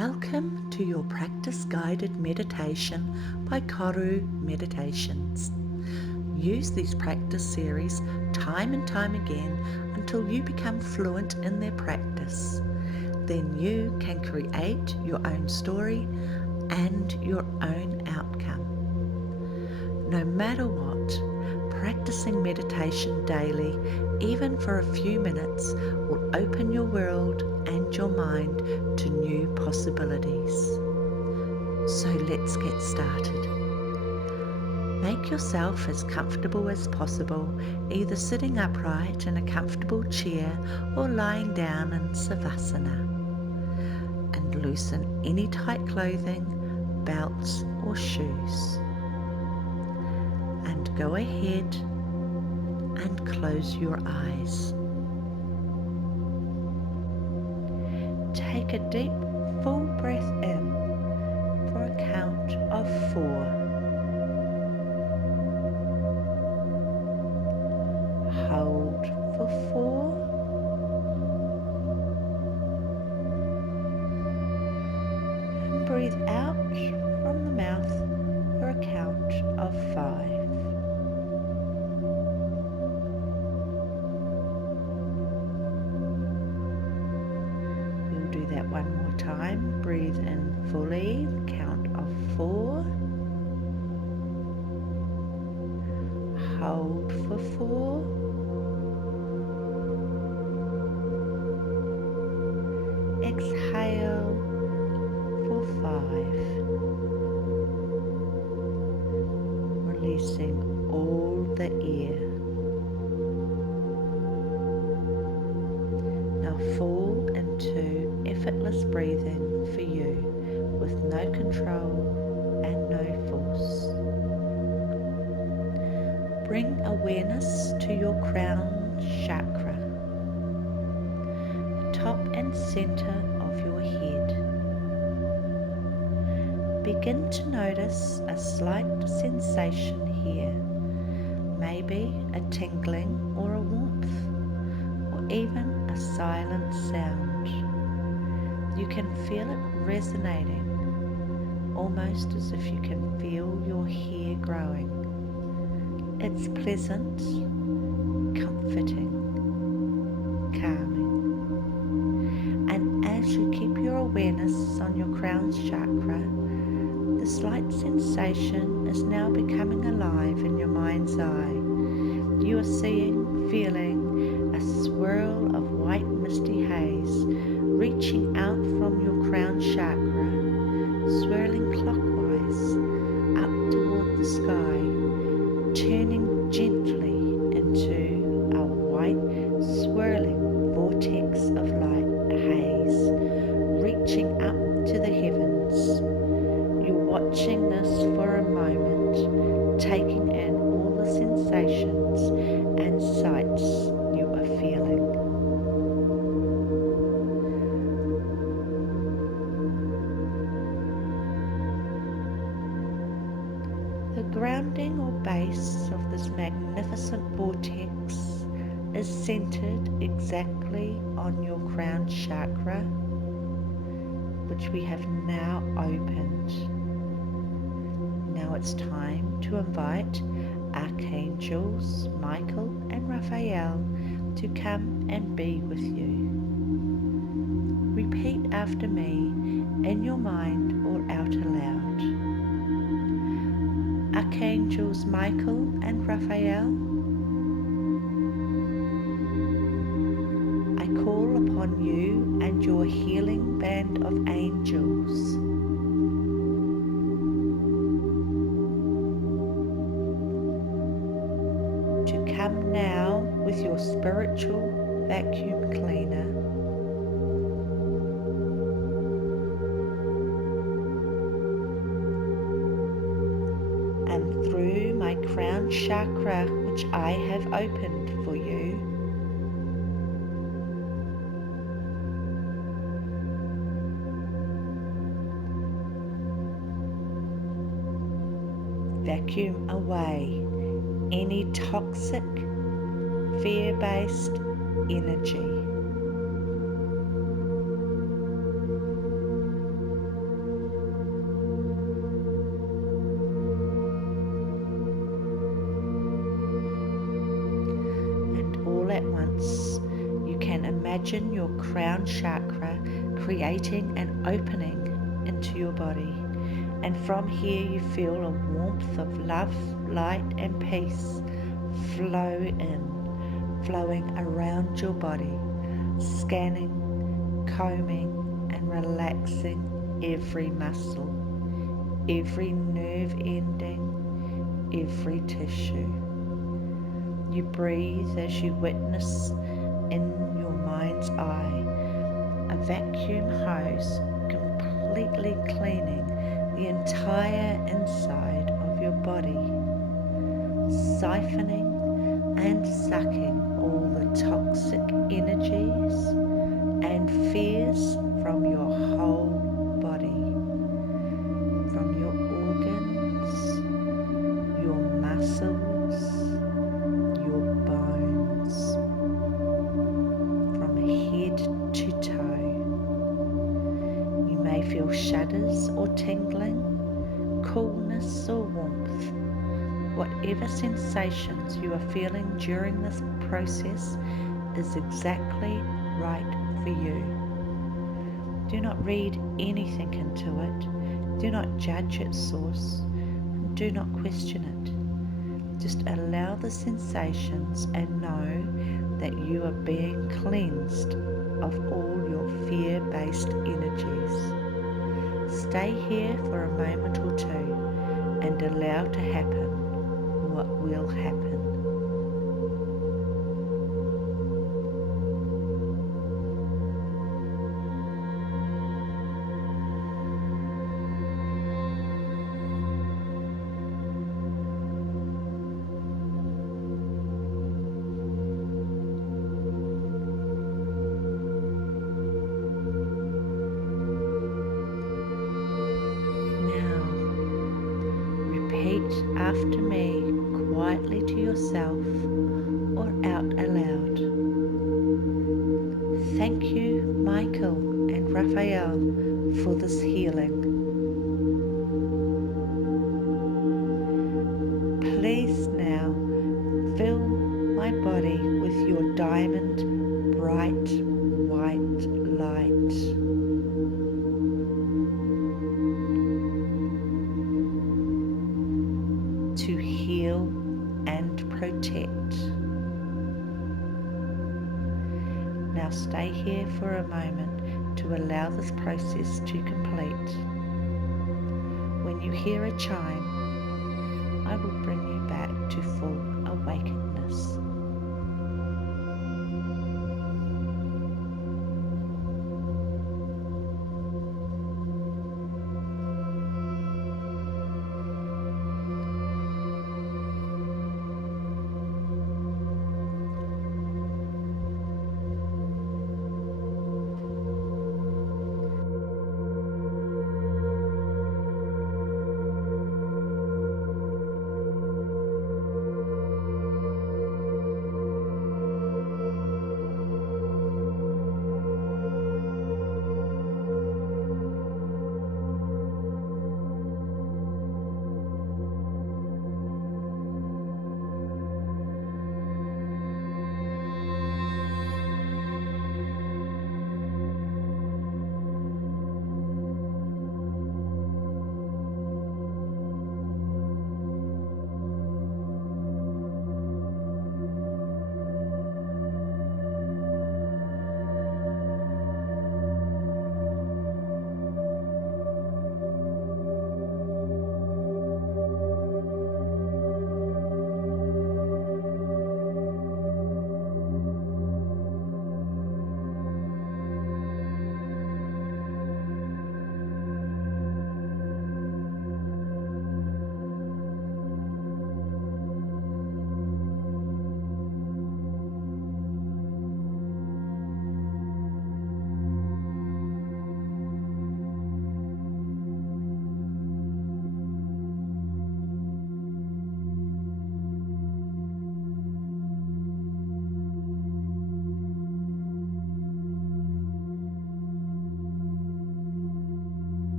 Welcome to your practice guided meditation by KORU Meditations. Use these practice series time and time again until you become fluent in their practice. Then you can create your own story and your own outcome. No matter what, practicing meditation daily, even for a few minutes, will open your world and your mind to new possibilities. So let's get started. Make yourself as comfortable as possible, either sitting upright in a comfortable chair or lying down in Savasana. And loosen any tight clothing, belts or shoes. And go ahead and close your eyes. Take a deep, full breath in for a count of 4. Hold for 4. And breathe out from the mouth for a count of 5. We'll do that one more time. Breathe in fully, count of 4. Hold for 4. Exhale for 5. Releasing all the air. Now fall into effortless breathing for you with no control and no force. Bring awareness to your crown chakra, the top and center of your head. Begin to notice a slight sensation here, maybe a tingling or a warmth, or even a silent sound. You can feel it resonating, almost as if you can feel your hair growing. It's pleasant, comforting, calming. And as you keep your awareness on your crown chakra, the slight sensation is now becoming alive in your mind's eye. You are seeing, feeling a swirl of white misty haze reaching out from your crown chakra, swirling clockwise up toward the sky, turning gently into a white swirling vortex of light haze, reaching up to the heavens. You're watching this for a moment, taking in all the sensations and sights you are feeling. The grounding or base of this magnificent vortex is centered exactly on your crown chakra, which we have now opened. Now it's time to invite Archangels Michael and Raphael to come and be with you. Repeat after me in your mind or out aloud. Archangels Michael and Raphael, I call upon you and your healing band of angels to come now with your spiritual vacuum cleaner and through my crown chakra, which I have opened for you, vacuum away any toxic, fear-based energy. imagine your crown chakra creating an opening into your body, and from here you feel a warmth of love, light and peace flowing around your body, scanning, combing and relaxing every muscle, every nerve ending, every tissue. You breathe as you witness in your mind's eye a vacuum hose completely cleaning the entire inside of your body, siphoning and sucking all the toxic energies and fears from your whole body, from your organs, your muscles, your bones, from head to toe. You may feel shudders or tingling, coolness or warmth. Whatever sensations you are feeling during this process is exactly right for you. Do not read anything into it. Do not judge its source. Do not question it. Just allow the sensations and know that you are being cleansed of all your fear-based energies. Stay here for a moment or two and allow to happen what will happen. Now, repeat after me quietly to yourself or out aloud. Thank you, Michael and Raphael, for this healing. Please now fill my body with your diamond bright white light. To heal and protect. Now stay here for a moment to allow this process to complete. When you hear a chime, I will bring you back to full awakenedness.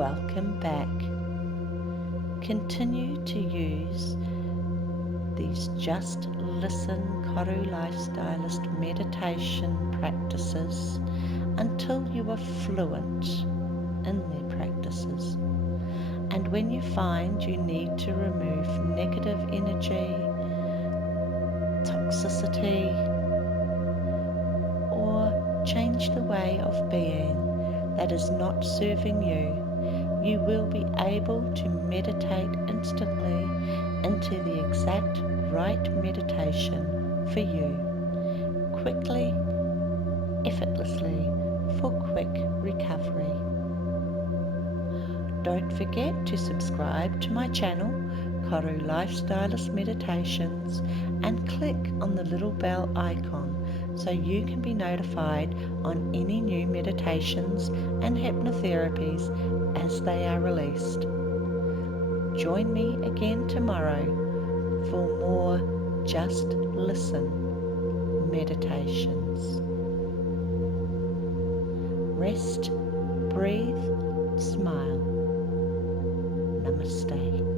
welcome back. Continue to use these Just Listen KORU Lifestylist meditation practices until you are fluent in their practices. And when you find you need to remove negative energy, toxicity, or change the way of being that is not serving you, you will be able to meditate instantly into the exact right meditation for you, quickly, effortlessly, for quick recovery. Don't forget to subscribe to my channel, KORU Lifestylist Meditations, and click on the little bell icon so you can be notified on any new meditations and hypnotherapies as they are released. Join me again tomorrow for more Just Listen meditations. Rest, breathe, smile. Namaste.